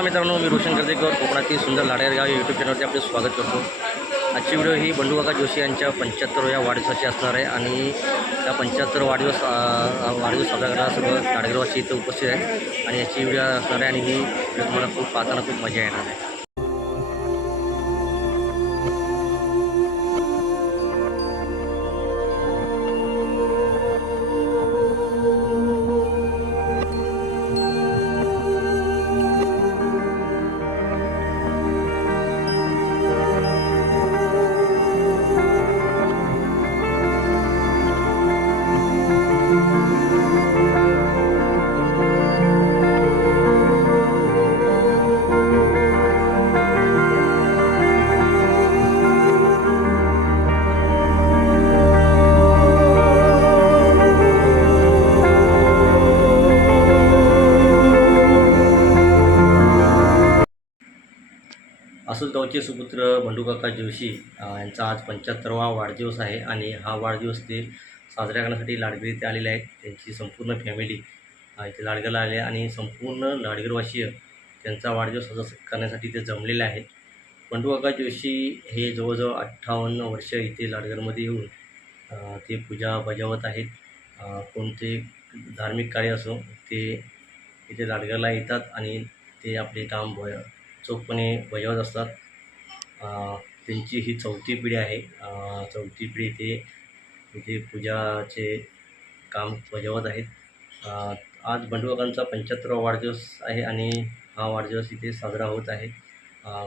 नमस्कार मित्रांनो, मी रोशन कर्जेकर कोकणातील सुंदर लाडायर गाव यूट्यूब चॅनलवरती आपले स्वागत करतो। आजची व्हिडिओ ही बंडूकाका जोशी यांच्या 75व्या वाढदिवसाची असणार आहे आणि त्या 75 वाढदिवस साजरा करायला सर्व लाडगरवासी इथे उपस्थित आहेत आणि याची व्हिडिओ असणार आहे आणि ही व्हिडिओ तुम्हाला खूप पाहताना खूप मजा येणार आहे। असोच गावचे सुपुत्र बंडूकाका जोशी यांचा आज 75वा वाढदिवस आहे आणि हा वाढदिवस ते साजरा करण्यासाठी लाडगर इथे आलेले आहेत। त्यांची संपूर्ण फॅमिली इथे लाडगरला आले आणि संपूर्ण लाडगरवासीय त्यांचा वाढदिवस साजरा करण्यासाठी ते जमलेले आहेत। बंडूकाका जोशी हे जवळजवळ 58 वर्ष इथे लाडगरमध्ये येऊन ते पूजा बजावत आहेत। कोणते धार्मिक कार्य असो ते इथे लाडगरला येतात आणि ते आपले काम चोखपणे बजावत असतात। त्यांची ही 4थी पिढी आहे। 4थी पिढी ते इथे पूजाचे काम बजावत आहेत। आज बंडूकाकांचा 75वा वाढदिवस आहे आणि हा वाढदिवस इथे साजरा होत आहे।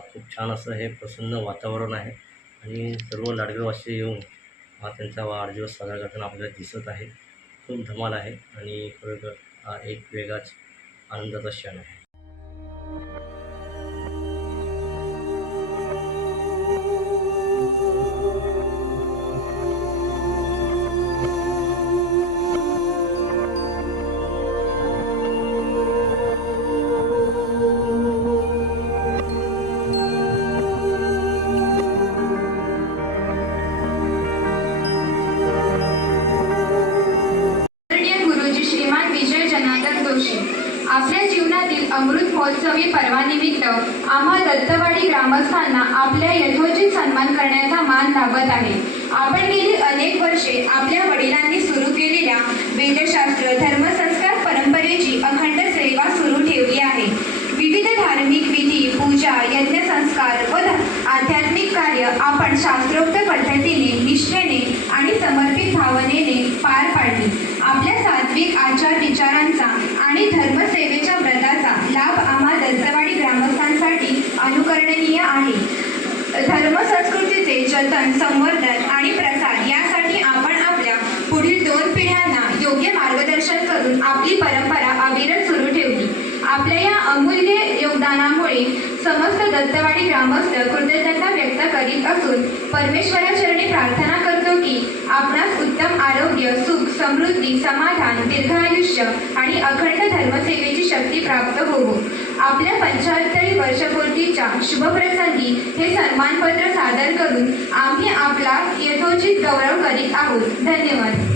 खूप छान असं हे प्रसन्न वातावरण आहे आणि सर्व लाडगरवासी येऊन त्यांचा वाढदिवस साजरा करताना आपल्याला दिसत आहे। खूप धमाल आहे आणि खरोखर हा एक वेगळाच आनंदाचा क्षण आहे। आपल्या जीवनातील अमृत महोत्सवी पर्वानिमित्त आम्हा दत्तवाडी ग्रामस्थांना आपल्या यथोचित सन्मान करण्याचा मान लाभत आहे। आपण गेली अनेक वर्षे आपल्या वडिलांनी सुरू केलेल्या वेदशास्त्र धर्मसंस्कार परंपरेची अखंड सेवा सुरू ठेवली आहे। विविध धार्मिक विधी, पूजा, यज्ञ संस्कार व आध्यात्मिक कार्य आपण शास्त्रोक्त पद्धतीने, निष्ठेने आणि समर्पित भावनेने पार पाडली। आपल्या सात्विक आचार विचारांचा आणि धर्मसेवेच्या व्रताचा लाभ आम्हा दत्तवाडी ग्रामस्थांसाठी अनुकरणीय आहे। धर्मसंस्कृतीचे जतन, संवर्धन आणि प्रसार यासाठी आपण आपल्या पुढील 2 पिढ्यांना योग्य मार्गदर्शन करून आपली परंपरा अविरत सुरू ठेवली। आपल्या या अमूल्य योगदानामुळे समस्त दत्तवाडी ग्रामस्थ कृतज्ञता व्यक्त करीत असून परमेश्वराचरणी प्रार्थना करतो की आपणास उत्तम आरोग्य, सुख, समृद्धी, समाधान, दीर्घायुष्य आणि अखंड धर्मसेवेची शक्ती प्राप्त होवो। आपल्या 75 वर्षपूर्तीच्या शुभप्रसंगी हे सन्मानपत्र सादर करून आम्ही आपला यथोचित गौरव करीत आहोत। धन्यवाद।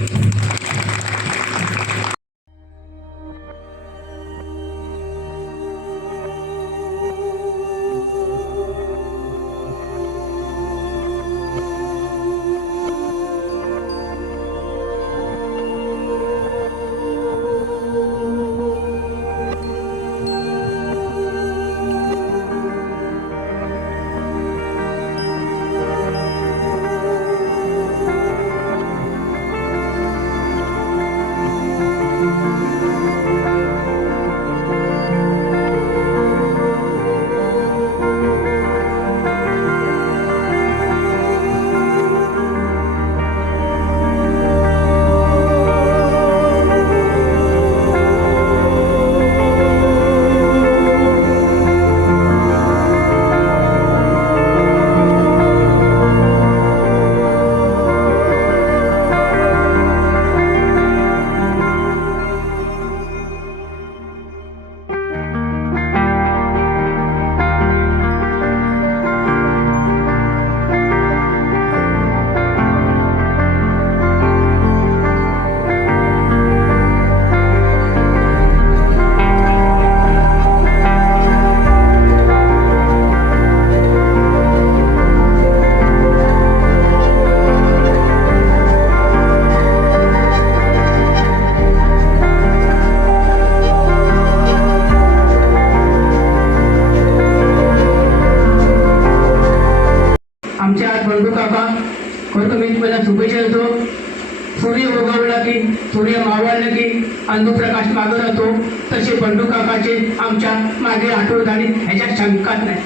उगवला की सूर्य मावळला की अंधुप्रकाश मागं राहतो, तसे बंडू काकाचे आमच्या मागे आठवण ह्याच्यात शंकाच नाही.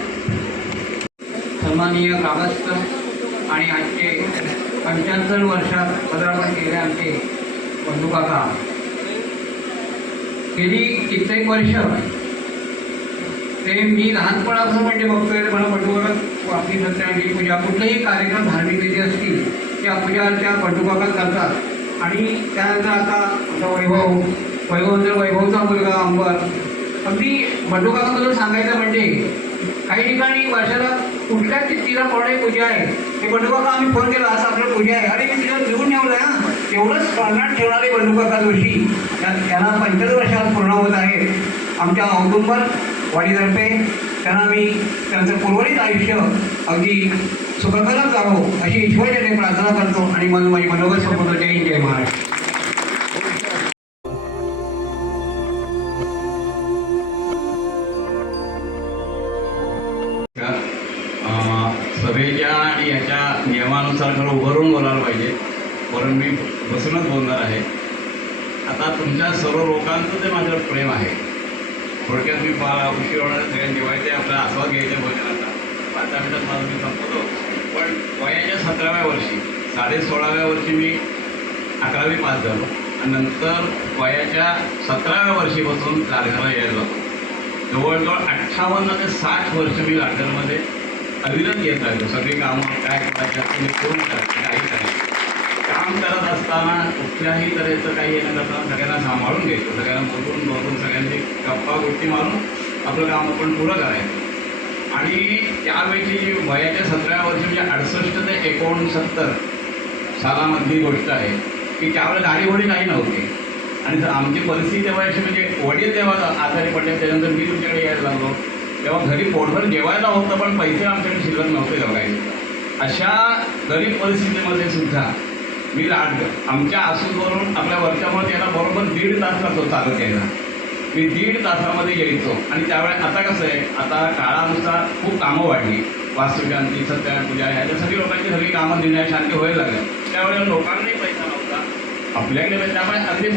सन्माननीय ग्रामस्थ आणि आजचे 75 वर्षात पदार्पण केले आमचे बंधू काका, गेली कित्येक वर्ष ते मी लहानपणापासून म्हणजे बघतोय. मला बंडू काका आपली सत्यनारायणाची पूजा, कुठलेही कार्यक्रम धार्मिक विधी असतील त्या पूजा त्या बंडू काका करतात. आणि त्यानंतर आता आमचा वैभवनंतर वैभवचा मुलगा अंबर, अगदी बंडू काकाबद्दल सांगायचं म्हणजे काही ठिकाणी वर्षाला कुठल्या तिथीला कोणाही पूजा आहे, ते बंडू काका आम्ही फोन केला असं आपलं पूजा आहे, अरे मी तिला लिहून ठेवलं आहे हां. तेवढंच स्मरणात ठेवणारे बंडू काका जोशी यांना 75 वर्षात पूर्ण होत आहे. आमच्या औदुंबर वाडीतर्फे त्यांना मी त्यांचं पूर्वरित आयुष्य अगदी सुखकरच जावं अशी ईश्वरचरणी प्रार्थना करतो आणि माझी मनोगत संपूर्ण. जय हिंद, जय महाराष्ट्र. सभेच्या आणि याच्या नियमानुसार खरं उभारून बोलायला पाहिजे, कारण मी बसूनच बोलणार आहे. आता तुमच्या सर्व लोकांचं ते माझ्यावर प्रेम आहे. थोडक्यात मी फार उशीर होणार सगळ्यांनी जेवायचे आपला आस्वाद घ्यायचा भोजनाचा 5 मिनिटात माझं मी संपवतो. पण वयाच्या 17व्या वर्षी 16.5व्या वर्षी मी 11वी पास झालो आणि नंतर वयाच्या 17व्या वर्षीपासून लाडघरला यायला जातो. जवळजवळ 58 ते 60 वर्ष मी लाडघरमध्ये अविरत येत राहिलो. सगळी कामं काय करायचं मी पूर्ण करायचं, काही करायचं. काम करत असताना कुठल्याही तऱ्हेचं काही येणं करताना सगळ्यांना सांभाळून घ्यायचं, सगळ्यांना बोलून सगळ्यांची गप्पा गोष्टी मारून आपलं काम आपण पुरं करायचं. आणि त्यावेळची जी वयाच्या 17व्या वर्षी म्हणजे 68 ते 69 सालामधली गोष्ट आहे की त्यावेळेला गाडीघोडी काही नव्हती. आणि आमची परिस्थिती तेव्हा अशी म्हणजे वडील तेव्हा आजारी पडले, त्यानंतर मी तुमच्याकडे यायला लागलो. तेव्हा घरी पोटभर जेवायला होतं पण पैसे आमच्याकडे शिल्लक नव्हते जगायचे. अशा गरीब परिस्थितीमध्ये सुद्धा मी आमच्या आसूसवरून आपल्या वरच्यामुळे यायला बरोबर 1.5 तास लागतो चालत यायला. मी 1.5 तासामध्ये यायचो. आणि त्यावेळेस आता कसं आहे, आता काळानुसार खूप कामं वाढली, वास्तुशांती, सत्यनारायण पूजा, ह्याच्या सगळी लोकांची सगळी कामं निर्णयशांती व्हायला लागल्या. त्यावेळेला लोकांनाही पैसा नव्हता आपल्याकडे. त्यामुळे अगदी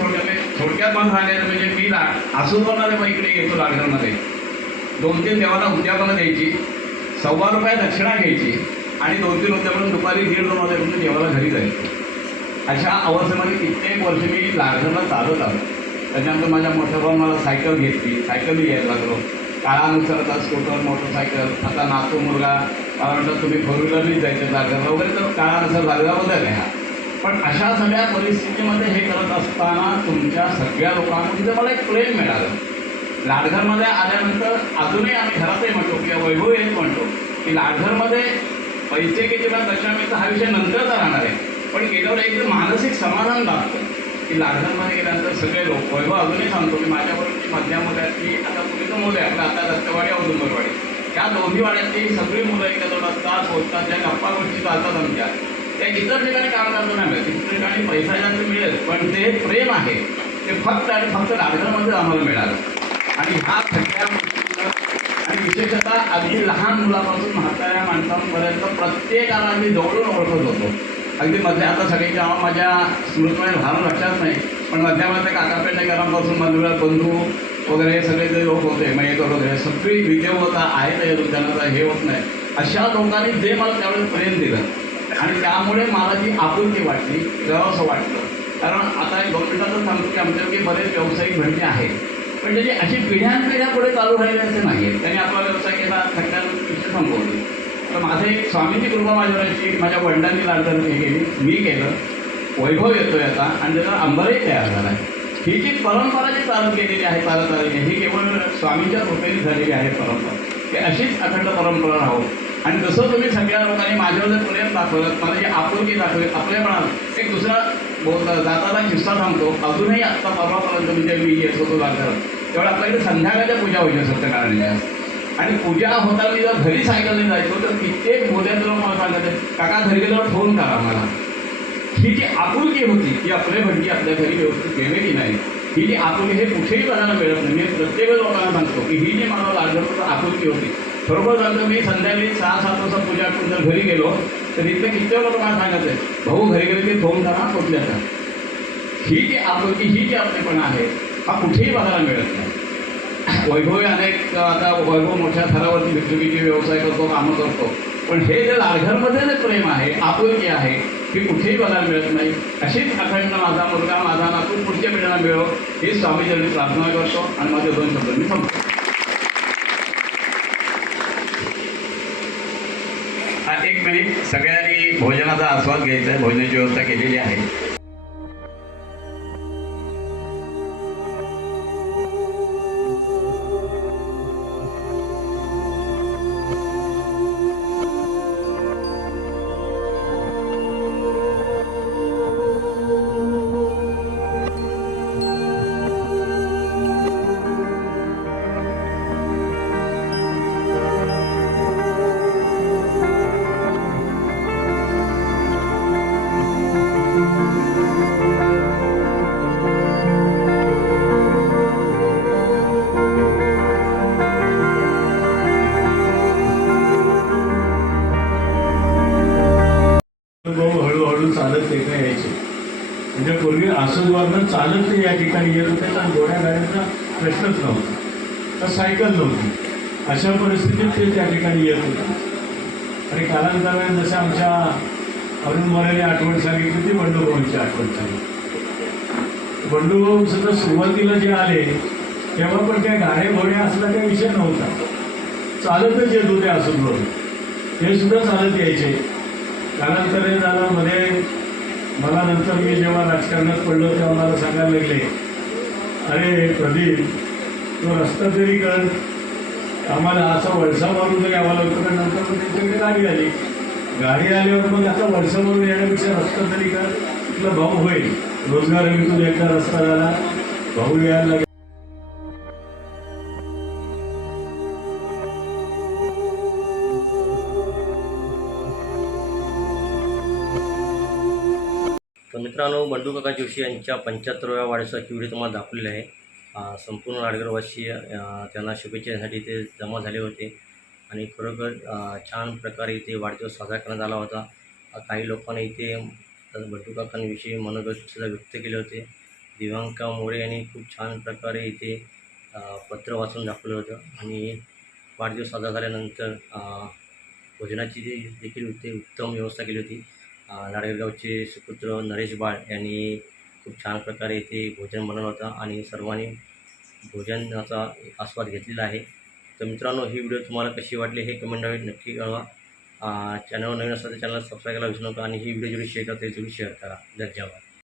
थोडक्यात मला सांगायचं म्हणजे मी आसूसवरणारे इकडे येतो लाडघरमध्ये 2-3 देवाला उद्यापनं द्यायची, ₹1.25 दक्षिणा घ्यायची आणि 2-3 उद्यापनं दुपारी 1.5-2 वाजेपर्यंत देवाला घरी जायचं. अशा अवस्थेमध्ये कित्येक वर्ष मी लाडघरला चालत आलो. त्याच्यानंतर माझ्या मोठ्या भावानं मला सायकल घेतली, सायकलही यायला लागलो. काळानुसार आता स्कूटर, मोटरसायकल, आता नातू मुलगा मला म्हणतात तुम्ही 4 व्हीलरनीच जायचं लाडघरला वगैरे, तर काळानुसार झालेला बदल आहे हा. पण अशा सगळ्या परिस्थितीमध्ये हे करत असताना तुमच्या सगळ्या लोकांमध्ये मला एक प्रेम मिळालं. लाडघरमध्ये आल्यानंतर अजूनही आम्ही घरातही म्हणतो किंवा वैभव हेच म्हणतो की लाडघरमध्ये पैसे किती वेळा दक्षिणा मिळतं हा विषय नंतरचा राहणार आहे, पण गेल्यावर एक मानसिक समाधान लागतं की लाडघरमध्ये गेल्यानंतर सगळे लोक. वैभव अजूनही सांगतो की माझ्याबरोबरची मध्यामध्ये आता तुम्ही तर मुलं आहे आपलं, आता दत्तवाडी औदुंबरवाडी, त्या दोन्ही वाड्यातली सगळी मुलं एकत्र असतात, बोलतात, ज्या गप्पा गोष्टी चालतात आमच्या, त्या इतर ठिकाणी काम करता नाही मिळत. इतर ठिकाणी पैसा जास्त मिळेल पण ते प्रेम आहे ते फक्त आणि फक्त लाडघरमध्ये आम्हाला मिळालं. आणि हा सगळ्या आणि विशेषतः अगदी लहान मुलापासून म्हाताऱ्या माणसांपर्यंत प्रत्येकाला आम्ही जवळून ओळखत होतो. अगदी मध्या आता सगळी गावं माझ्या स्मृतीमध्ये भावना लक्षात नाही, पण मध्यामध्ये काकापेठेकरांपासून मंजुळा बंधू वगैरे सगळे जे लोक होते, मयेकर वगैरे सगळी विद्यावता आहे, त्यांना हे होत नाही. अशा लोकांनी जे मला त्यावेळेस प्रेम दिलं आणि त्यामुळे मला ती आपुलकी वाटली, असं वाटलं. कारण आता 2 मिनिटातच सांगतो की आमच्यापैकी बरेच व्यावसायिक भरती आहे, पण त्याची अशी पिढ्यानपिढ्या पुढे चालू राहिले असे नाही आहेत. त्यांनी आपला व्यवसाय केला, सगळ्यांना संपवली. तर माझं एक स्वामींची कृपा माझ्यावर अशी, माझ्या वडिलांनी लाडघर हे केली, मी केलं, वैभव येतोय आता आणि त्याचा अंबरही तयार झाला आहे. ही जी परंपरा जी चालत गेलेली आहे, चालत आलेली आहे, ही केवळ स्वामींच्या कृपेने झालेली आहे परंपरा. हे अशीच अखंड परंपरा राहो. आणि जसं तुम्ही सगळ्या लोकांनी माझ्यावर जर प्रेम दाखवलं, मला जी आपुलकी दाखवली, आपल्यापणात एक दुसरा जाताना किस्सा सांगतो. अजूनही आत्ता परवापर्यंत म्हणजे मी येत होतो लाडघर, तेव्हा आपल्याकडे संध्याकाळच्या पूजा व्हायच्या सत्यनारायणच्या. आणि पूजा होताना मी जर घरी सायकलने जायचो तर कित्येक मोद्याचं लोक मला सांगायचं काका घरी गेल्यावर फोन करा मला. ही जी आपुलकी होती ती आपल्या भटकी आपल्या घरी व्यवस्थित गेले की नाही, ही जी आपुलकी हे कुठेही बघायला मिळत नाही. मी प्रत्येक लोकांना सांगतो की ही जी मला लाडघर आपुलकी होती. बरोबर सांगतो, मी संध्याकाळी 6-7 वाजता पूजा करून जर घरी गेलो तर इथले कित्येक लोक मला सांगायचं भाऊ घरी गेले की फोन करा कुठल्याचा. ही जी आपुलकी, ही जी आपलेपणा आहे, हा कुठेही बघायला मिळत नाही. वैभव अनेक आता वैभव मोठ्या थरावरती भिक्षुकीचे व्यवसाय करतो, कामं करतो, पण हे जे लाडघरमध्ये जे प्रेम आहे, आपुलकी आहे, ही कुठेही बघायला मिळत नाही. अशीच अखंड माझा मुलगा, माझा नातू पुढच्या पिढीला मिळो, ही स्वामीचरणी प्रार्थना करतो आणि माझे 2 शब्द मी संपतो. एक मिनिट, सगळ्यांनी भोजनाचा आस्वाद घ्यायचा आहे. भोजनाची व्यवस्था केलेली आहे. भाऊ हळूहळू चालत एका यायचे. म्हणजे पूर्वी आसुदवरनं चालत ते या ठिकाणी येत होते, तर घोड्या गाड्यांचा प्रश्नच नव्हता, तर सायकल नव्हती. अशा परिस्थितीत ते त्या ठिकाणी येत होते. आणि कालांतराने जसं आमच्या अरुण मोरेने आठवण सांगितली, ती बंडूभाऊंची आठवण सांगितली. बंडूभाऊ सुद्धा सुरुवातीला जे आले तेव्हा पण काय गाड्या घोड्या असला काही विषय नव्हता, चालतच येत होते आसुदवरून. ते सुद्धा चालत यायचे. कालांतराने झालं मध्ये मला, नंतर मी जेव्हा राजकारणात पडलो तेव्हा मला सांगायला लागले, अरे प्रदीप, तो रस्ता तरी कर, आम्हाला असा वळसा मारून यावं लागतं. तर नंतर मग त्यांच्याकडे गाडी आली. गाडी आल्यावर मग आता वळसा मारून येण्यापेक्षा रस्ता तरी कर, तुला भाऊ होईल, रोजगार हमी तुझा एकदा रस्ता झाला, भाऊ यायला लागला. तर मित्रांनो, बंडू काका जोशी यांच्या 75व्या वाढदिवसाची व्हिडिओ तुम्हाला दाखवलेली आहे. संपूर्ण लाडघरवासी त्यांना शुभेच्छेसाठी इथे जमा झाले होते आणि खरोखर छान प्रकारे इथे वाढदिवस साजरा करण्यात आला होता. काही लोकांनी इथे बंडू काकांविषयी मनोगत सुद्धा व्यक्त केले होते. दिव्यांका मोरे यांनी खूप छान प्रकारे इथे पत्र वाचून दाखवलं होतं आणि वाढदिवस साजरा झाल्यानंतर भोजनाची देखील इथे उत्तम व्यवस्था केली होती. लाडगावचे सुपुत्र नरेश बाळ यांनी खूप छान प्रकारे इथे भोजन बनवलं होतं आणि सर्वांनी भोजनाचा आस्वाद घेतलेला आहे. तर मित्रांनो, ही व्हिडिओ तुम्हाला कशी वाटली हे कमेंटमध्ये नक्की कळवा. चॅनलवर नवीन असेल तर चॅनल सबस्क्राईब करायला विसरू नका आणि ही व्हिडिओ जेवढी शेअर करता येईल तेवढी शेअर करा. धन्यवाद.